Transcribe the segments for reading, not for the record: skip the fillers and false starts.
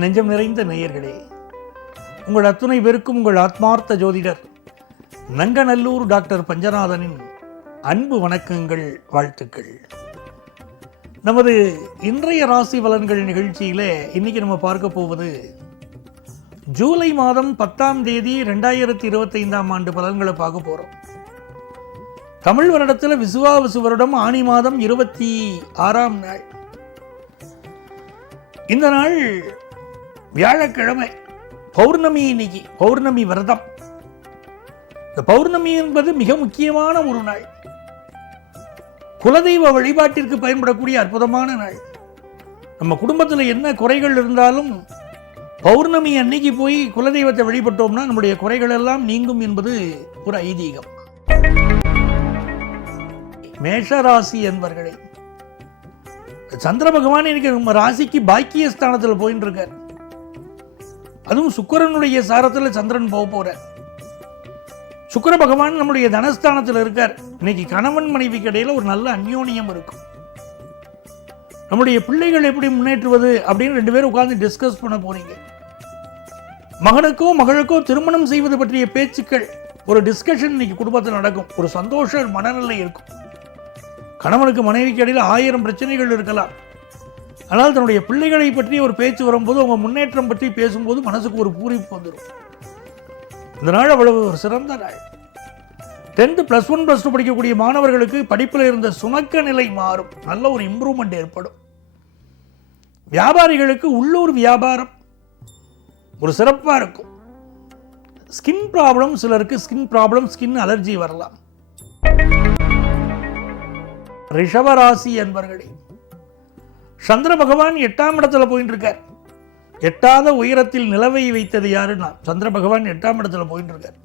என் நெஞ்சம் நிறைந்த நேயர்களே, உங்கள் அத்துணை பேருக்கும் உங்கள் ஆத்மார்த்த ஜோதிடர் நங்கநல்லூர் டாக்டர் பஞ்சநாதனின் அன்பு வணக்கங்கள், வாழ்த்துக்கள். நமது இன்றைய ராசி பலன்கள் நிகழ்ச்சியிலே இன்னைக்கு நம்ம பார்க்க போவது ஜூலை மாதம் 10ஆம் தேதி 2025ஆம் ஆண்டு பலன்களை பார்க்க போகிறோம். தமிழ் வருடத்தில் விசுவாவசு வருடம் ஆனி மாதம் 26ஆம் நாள். இந்த நாள் வியாழக்கிழமை, பௌர்ணமி. இன்னைக்கு பௌர்ணமி விரதம். இந்த பௌர்ணமி என்பது மிக முக்கியமான ஒரு நாள். குலதெய்வ வழிபாட்டிற்கு பயன்படக்கூடிய அற்புதமான நாள். நம்ம குடும்பத்தில் என்ன குறைகள் இருந்தாலும் பௌர்ணமி அன்னைக்கு போய் குலதெய்வத்தை வழிபட்டோம்னா நம்முடைய குறைகள் எல்லாம் நீங்கும் என்பது ஒரு ஐதீகம். மேஷராசி என்பர்களே, சந்திர பகவான் இன்னைக்கு நம்ம ராசிக்கு பாக்கிய ஸ்தானத்தில் போயிட்டு இருக்கார். அதுவும் சுக்கிரனுடைய சாரத்தில் சந்திரன் போறார். சுக்கிர பகவான் நம்முடைய தனஸ்தானத்தில் இருக்கார். இன்னைக்கு கணவன் மனைவிக்கு இடையில ஒரு நல்ல அந்யோன்யம் இருக்கும். நம்முடைய பிள்ளைகள் எப்படி முன்னேற்றுவது அப்படின்னு 2 பேரும் உட்கார்ந்து டிஸ்கஸ் பண்ண போறீங்க. மகனுக்கோ மகளுக்கோ திருமணம் செய்வது பற்றிய பேச்சுக்கள், ஒரு டிஸ்கஷன் இன்னைக்கு குடும்பத்தில் நடக்கும். ஒரு சந்தோஷ மனநிலை இருக்கும். கணவனுக்கு மனைவிக்கு இடையில் 1000 பிரச்சனைகள் இருக்கலாம். ஆனால் தன்னுடைய பிள்ளைகளை பற்றி ஒரு பேச்சு வரும்போது, அவங்க முன்னேற்றம் பற்றி பேசும்போது மனசுக்கு ஒரு பூரிப்பு வந்துடும். இந்த நாள் அவ்வளவு ஒரு சிறந்த நாள். 10th +1 +2 படிக்கக்கூடிய மாணவர்களுக்கு படிப்பில் இருந்த சுணக்க நிலை மாறும். நல்ல ஒரு இம்ப்ரூவ்மெண்ட் ஏற்படும். வியாபாரிகளுக்கு உள்ளூர் வியாபாரம் ஒரு சிறப்பாக இருக்கும். ஸ்கின் ப்ராப்ளம், சிலருக்கு ஸ்கின் ப்ராப்ளம், ஸ்கின் அலர்ஜி வரலாம். ரிஷபராசி என்பர்களே, சந்திர பகவான் 8ஆம் இடத்துல போயிட்டு இருக்கார். எட்டாத உயரத்தில் நிலவை வைத்தது யாருன்னா சந்திர பகவான் 8ஆம் இடத்துல போயிட்டு இருக்கார்.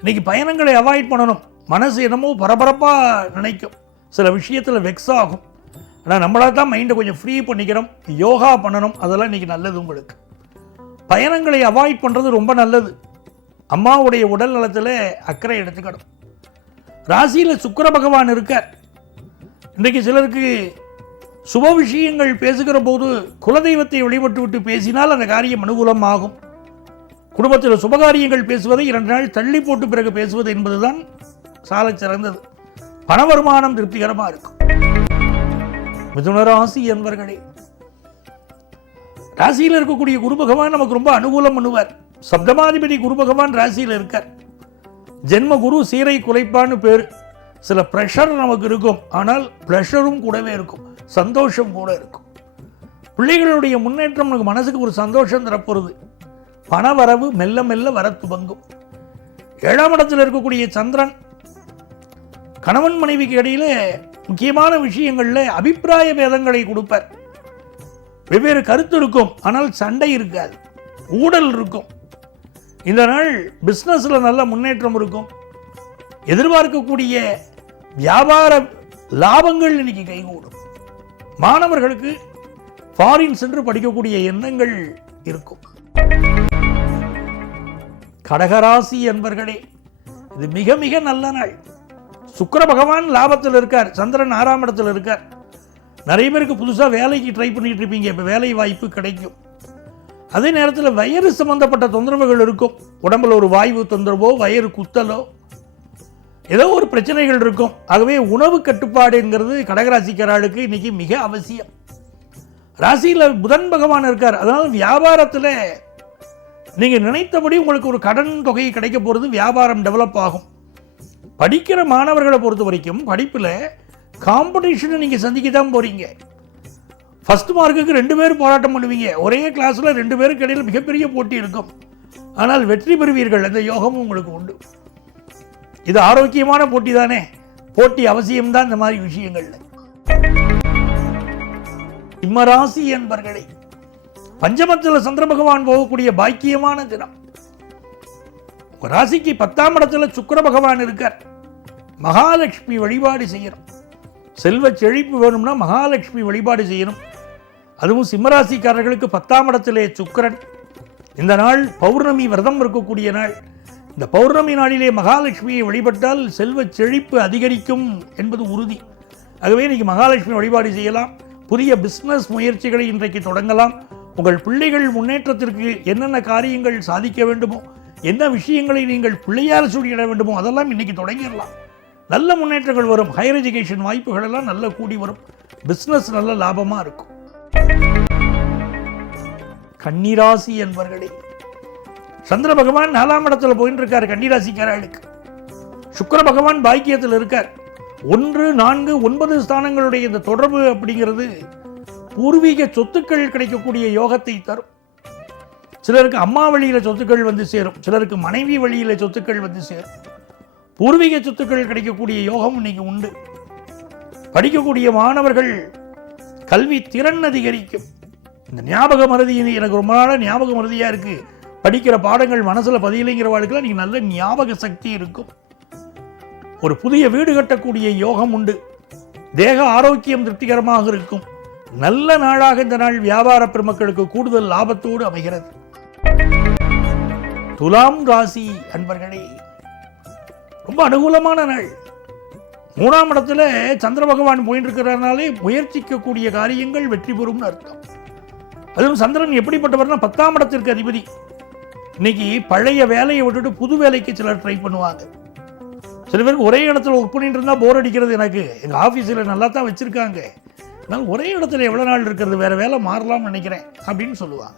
இன்னைக்கு பயணங்களை அவாய்ட் பண்ணணும். மனசு என்னமோ பரபரப்பாக நினைக்கும், சில விஷயத்தில் வெக்ஸ் ஆகும். ஆனால் நம்மளாக தான் மைண்டை கொஞ்சம் ஃப்ரீ பண்ணிக்கிறோம். யோகா பண்ணணும், அதெல்லாம் இன்னைக்கு நல்லது. உங்களுக்கு பயணங்களை அவாய்ட் பண்ணுறது ரொம்ப நல்லது. அம்மாவுடைய உடல் நலத்தில் அக்கறை எடுத்துக்கணும். ராசியில் சுக்கிர பகவான் இருக்கார். இன்றைக்கு சிலருக்கு சுப விஷயங்கள் பேசுகிற போது குலதெய்வத்தை வழிபட்டு விட்டு பேசினால் அந்த காரியம் அனுகூலம் ஆகும். குடும்பத்தில் சுபகாரியங்கள் பேசுவதை 2 நாள் தள்ளி போட்டு பிறகு பேசுவது என்பதுதான் சால சிறந்தது. பண வருமானம் திருப்திகரமாக இருக்கும். மிதுன ராசி என்பர்களே, ராசியில் இருக்கக்கூடிய குரு பகவான் நமக்கு ரொம்ப அனுகூலம் பண்ணுவார். சப்தமாதிபதி குரு பகவான் ராசியில் இருக்கார். ஜென்ம குரு சீரை குலைப்பான்னு பேர். சில ப்ரெஷர் நமக்கு இருக்கும், ஆனால் ப்ளஷரும் கூடவே இருக்கும், சந்தோஷம் கூட இருக்கும். பிள்ளைகளுடைய முன்னேற்றம் நமக்கு மனசுக்கு ஒரு சந்தோஷம் தரப்போகிறது. பண வரவு மெல்ல மெல்ல வர துவங்கும். 7ஆம் இடத்தில் இருக்கக்கூடிய சந்திரன் கணவன் மனைவிக்கு இடையில முக்கியமான விஷயங்களில் அபிப்பிராய பேதங்களை கொடுப்பார். வெவ்வேறு கருத்து இருக்கும், ஆனால் சண்டை இருக்காது, ஊடல் இருக்கும். இந்த நாள் பிஸ்னஸில் நல்ல முன்னேற்றம் இருக்கும். எதிர்பார்க்கக்கூடிய வியாபார லாபங்கள் இன்னைக்கு கைகூடும். மாணவர்களுக்கு ஃபாரின் சென்று படிக்கக்கூடிய எண்ணங்கள் இருக்கும். கடகராசி என்பர்களே, இது மிக மிக நல்ல நாள். சுக்கிர பகவான் லாபத்தில் இருக்கார், சந்திரன் 6ஆம் இடத்தில் இருக்கார். நிறைய பேருக்கு புதுசாக வேலைக்கு ட்ரை பண்ணிட்டு இருப்பீங்க, இப்போ வேலை வாய்ப்பு கிடைக்கும். அதே நேரத்தில் வயிறு சம்பந்தப்பட்ட தொந்தரவுகள் இருக்கும். உடம்புல ஒரு வாய்வு தொந்தரவோ, வயிறு குத்தலோ, ஏதோ ஒரு பிரச்சனைகள் இருக்கும். ஆகவே உணவு கட்டுப்பாடுங்கிறது கடகராசிக்காரர்களுக்கு இன்னைக்கு மிக அவசியம். ராசியில் புதன் பகவான் இருக்கார். அதனால் வியாபாரத்தில் நீங்கள் நினைத்தபடி உங்களுக்கு ஒரு கடன் தொகை கிடைக்க போகிறது. வியாபாரம் டெவலப் ஆகும். படிக்கிற மாணவர்களை பொறுத்த வரைக்கும் படிப்பில் காம்படிஷனை நீங்கள் சந்திக்க தான் போகிறீங்க. ஃபர்ஸ்ட் மார்க்குக்கு 2 பேர் போராட்டம் பண்ணுவீங்க. ஒரே கிளாஸில் 2 பேருக்கு இடையில் மிகப்பெரிய போட்டி இருக்கும். ஆனால் வெற்றி பெறுவீர்கள். அந்த யோகமும் உங்களுக்கு உண்டு. இது ஆரோக்கியமான போட்டி தானே. போட்டி அவசியம்தான் இந்த மாதிரி விஷயங்கள்ல. சிம்மராசி என்பர்களே, பஞ்சமத்தில் சந்திர பகவான் போகக்கூடிய பாக்கியமான தினம். ராசிக்கு 10ஆம் இடத்துல சுக்கிர பகவான் இருக்கார். மகாலட்சுமி வழிபாடு செய்யணும். செல்வ செழிப்பு வேணும்னா மகாலட்சுமி வழிபாடு செய்யணும். அதுவும் சிம்மராசிக்காரர்களுக்கு 10ஆம் இடத்திலே சுக்கிரன். இந்த நாள் பௌர்ணமி விரதம் இருக்கக்கூடிய நாள். இந்த பௌர்ணமி நாளிலே மகாலட்சுமியை வழிபட்டால் செல்வ செழிப்பு அதிகரிக்கும் என்பது உறுதி. ஆகவே இன்னைக்கு மகாலட்சுமி வழிபாடு செய்யலாம். புதிய பிஸ்னஸ் முயற்சிகளை இன்றைக்கு தொடங்கலாம். உங்கள் பிள்ளைகள் முன்னேற்றத்திற்கு என்னென்ன காரியங்கள் சாதிக்க வேண்டுமோ, என்ன விஷயங்களை நீங்கள் பிள்ளையார் சூடியிட வேண்டுமோ அதெல்லாம் இன்னைக்கு தொடங்கிடலாம். நல்ல முன்னேற்றங்கள் வரும். ஹையர் எஜுகேஷன் வாய்ப்புகள் எல்லாம் நல்ல கூடி வரும். பிஸ்னஸ் நல்ல லாபமாக இருக்கும். கன்னிராசி என்பர்களே, சந்திர பகவான் 4ஆம் இடத்துல போயிட்டு இருக்கார். கன்னிராசிக்காரர்களுக்கு சுக்கிர பகவான் பாக்கியத்தில் இருக்கார். 1, 4, 9 ஸ்தானங்களுடைய இந்த தொடர்பு அப்படிங்கிறது பூர்வீக சொத்துக்கள் கிடைக்கக்கூடிய யோகத்தை தரும். சிலருக்கு அம்மா வழியில சொத்துக்கள் வந்து சேரும், சிலருக்கு மனைவி வழியில சொத்துக்கள் வந்து சேரும். பூர்வீக சொத்துக்கள் கிடைக்கக்கூடிய யோகம் இன்னைக்கு உண்டு. படிக்கக்கூடிய மாணவர்கள் கல்வி திறன் அதிகரிக்கும். இந்த ஞாபக மறதி எனக்கு ரொம்ப நாளாக ஞாபக மறதியாக இருக்கு, படிக்கிற பாடங்கள் மனசில் பதியலைங்கிறவாளுக்கெல்லாம் நீங்கள் நல்ல ஞாபக சக்தி இருக்கும். ஒரு புதிய வீடு கட்டக்கூடிய யோகம் உண்டு. தேக ஆரோக்கியம் திருப்திகரமாக இருக்கும். நல்ல நாளாக இந்த நாள் வியாபார பெருமக்களுக்கு கூடுதல் லாபத்தோடு அமைகிறது. துலாம் ராசி அன்பர்களே, ரொம்ப அனுகூலமான நாள். 3ஆம் இடத்துல சந்திர பகவான் போயிட்டு இருக்கிறதுனாலே முயற்சிக்கக்கூடிய காரியங்கள் வெற்றி பெறும்னு அர்த்தம். அதுவும் சந்திரன் எப்படிப்பட்டவர்னா 10ஆம் இடத்திற்கு அதிபதி. இன்னைக்கு பழைய வேலையை விட்டுட்டு புது வேலைக்கு சிலர் ட்ரை பண்ணுவாங்க. சில பேருக்கு ஒரே இடத்துல ஒர்க் பண்ணிட்டு இருந்தால் போர் அடிக்கிறது. எனக்கு எங்கள் ஆஃபீஸில் நல்லா தான் வச்சுருக்காங்க, அதனால் ஒரே இடத்துல எவ்வளோ நாள் இருக்கிறது, வேறு வேலை மாறலாம்னு நினைக்கிறேன் அப்படின்னு சொல்லுவாங்க.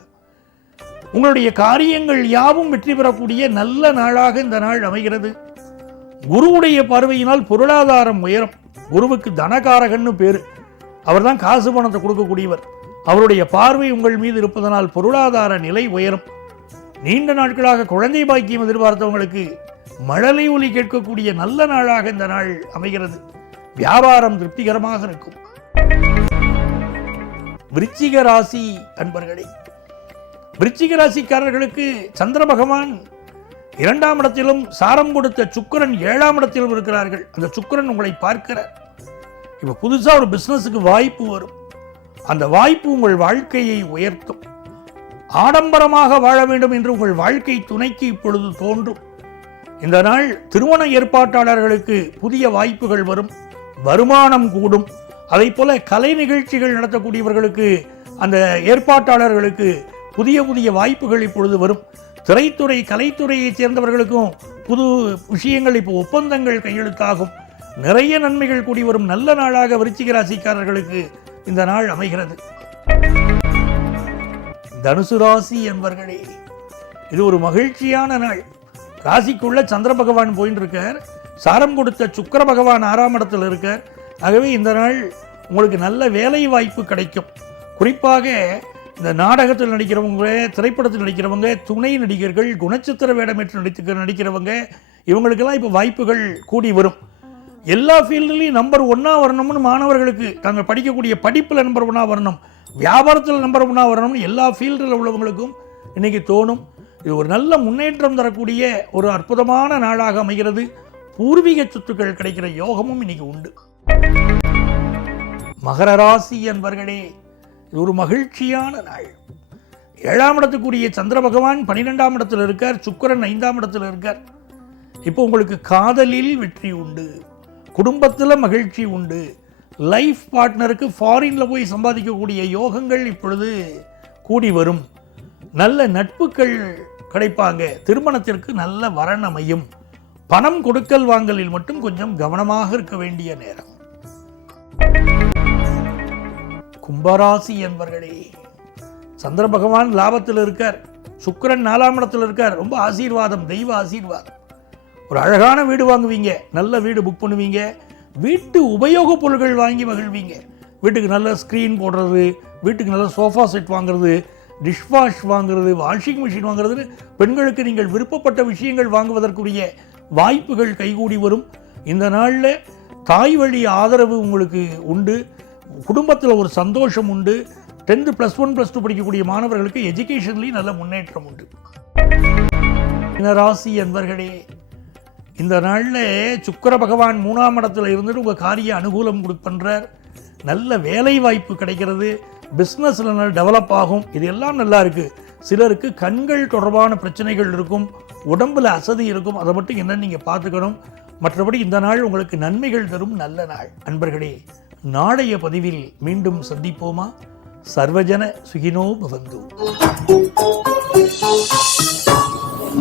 உங்களுடைய காரியங்கள் யாவும் வெற்றி பெறக்கூடிய நல்ல நாளாக இந்த நாள் அமைகிறது. குருவுடைய பார்வையினால் பொருளாதாரம் உயரும். குருவுக்கு தனகாரகன்னு பேர். அவர் தான் காசு பணத்தை கொடுக்கக்கூடியவர். அவருடைய பார்வை உங்கள் மீது இருப்பதனால் பொருளாதார நிலை உயரும். நீண்ட நாட்களாக குழந்தை பாக்கியம் எதிர்பார்த்தவங்களுக்கு மழலை ஒலி கேட்கக்கூடிய நல்ல நாளாக இந்த நாள் அமைகிறது. வியாபாரம் திருப்திகரமாக இருக்கும். விருச்சிக ராசி அன்பர்களே, விருச்சிக ராசிக்காரர்களுக்கு சந்திர பகவான் 2ஆம் இடத்திலும் சாரம் கொடுத்த சுக்கிரன் 7ஆம் இடத்திலும் இருக்கிறார்கள். அந்த சுக்கிரன் உங்களை பார்க்கிறார். இப்போ புதுசாக ஒரு பிஸ்னஸுக்கு வாய்ப்பு வரும். அந்த வாய்ப்பு உங்கள் வாழ்க்கையை உயர்த்தும். ஆடம்பரமாக வாழ வேண்டும் என்று உங்கள் வாழ்க்கை துணைக்கு இப்பொழுது தோன்றும். இந்த நாள் திருமண ஏற்பாட்டாளர்களுக்கு புதிய வாய்ப்புகள் வரும். வருமானம் கூடும். அதை போல கலை நிகழ்ச்சிகள் நடத்தக்கூடியவர்களுக்கு, அந்த ஏற்பாட்டாளர்களுக்கு புதிய புதிய வாய்ப்புகள் இப்பொழுது வரும். திரைத்துறை கலைத்துறையைச் சேர்ந்தவர்களுக்கும் புது விஷயங்கள், இப்போ ஒப்பந்தங்கள் கையெழுத்தாகும். நிறைய நன்மைகள் கூடி வரும் நல்ல நாளாக விருச்சிக ராசிக்காரர்களுக்கு இந்த நாள் அமைகிறது. தனுசு ராசி என்பர்களே, இது ஒரு மகிழ்ச்சியான நாள். ராசிக்குள்ள சந்திர பகவான் போயின்னு இருக்கார். சாரம் கொடுத்த சுக்கிர பகவான் 6ஆம் இடத்தில் இருக்கார். ஆகவே இந்த நாள் உங்களுக்கு நல்ல வேலை வாய்ப்பு கிடைக்கும். குறிப்பாக இந்த நாடகத்தில் நடிக்கிறவங்க, திரைப்படத்தில் நடிக்கிறவங்க, துணை நடிகர்கள், குணச்சித்திர வேடமேற்று நடிக்கிறவங்க, இவங்களுக்கெல்லாம் இப்போ வாய்ப்புகள் கூடி வரும். எல்லா ஃபீல்டுலையும் நம்பர் 1 வரணும்னு மாணவர்களுக்கு, தாங்கள் படிக்கக்கூடிய படிப்பில் நம்பர் 1 வரணும், வியாபாரத்தில் நம்பர் 1 வரணும்னு எல்லா ஃபீல்டில் உள்ளவங்களுக்கும் இன்னைக்கு தோணும். இது ஒரு நல்ல முன்னேற்றம் தரக்கூடிய ஒரு அற்புதமான நாளாக அமைகிறது. பூர்வீக சொத்துக்கள் கிடைக்கிற யோகமும் இன்னைக்கு உண்டு. மகர ராசி என்பர்களே, இது ஒரு மகிழ்ச்சியான நாள். 7ஆம் இடத்துக்குரிய சந்திர பகவான் 12ஆம் இடத்தில் இருக்கார். சுக்கிரன் 5ஆம் இடத்தில் இருக்கார். இப்போ உங்களுக்கு காதலில் வெற்றி உண்டு, குடும்பத்தில் மகிழ்ச்சி உண்டு. லைஃப் பார்ட்னருக்கு ஃபாரின்ல போய் சம்பாதிக்கக்கூடிய யோகங்கள் இப்பொழுது கூடி வரும். நல்ல நட்புகள் கிடைப்பாங்க. திருமணத்திற்கு நல்ல வரன் அமையும். பணம் கொடுக்கல் வாங்கலில் மட்டும் கொஞ்சம் கவனமாக இருக்க வேண்டிய நேரம். கும்பராசி என்பர்களே, சந்திர பகவான் லாபத்தில் இருக்கார். சுக்கிரன் 4ஆம் இடத்தில் இருக்கார். ரொம்ப ஆசீர்வாதம், தெய்வ ஆசீர்வாதம். ஒரு அழகான வீடு வாங்குவீங்க, நல்ல வீடு புக் பண்ணுவீங்க. வீட்டு உபயோகப் பொருட்கள் வாங்கி மகிழ்வீங்க. வீட்டுக்கு நல்ல ஸ்க்ரீன் போடுறது, வீட்டுக்கு நல்ல சோஃபா செட் வாங்குறது, டிஷ்வாஷ் வாங்குறது, வாஷிங் மிஷின் வாங்குறதுன்னு பெண்களுக்கு நீங்கள் விருப்பப்பட்ட விஷயங்கள் வாங்குவதற்குரிய வாய்ப்புகள் கைகூடி வரும். இந்த நாளில் தாய் வழி ஆதரவு உங்களுக்கு உண்டு. குடும்பத்தில் ஒரு சந்தோஷம் உண்டு. 10th +1 +2 படிக்கக்கூடிய மாணவர்களுக்கு எஜுகேஷன்லேயும் நல்ல முன்னேற்றம் உண்டு. மீனராசி என்பர்களே, இந்த நாளில் சுக்கிர பகவான் 3ஆம் இடத்துல இருந்துட்டு உங்கள் காரிய அனுகூலம் பண்ணுறார். நல்ல வேலை வாய்ப்பு கிடைக்கிறது. பிஸ்னஸில் நல்ல டெவலப் ஆகும். இது எல்லாம் நல்லா இருக்குது. சிலருக்கு கண்கள் தொடர்பான பிரச்சனைகள் இருக்கும், உடம்பில் அசதி இருக்கும். அதை மட்டும் என்னன்னு நீங்கள் பார்த்துக்கணும். மற்றபடி இந்த நாள் உங்களுக்கு நன்மைகள் தரும் நல்ல நாள். அன்பர்களே, நாளைய பதிவில் மீண்டும் சந்திப்போமா? சர்வஜன சுகினோ பவந்து.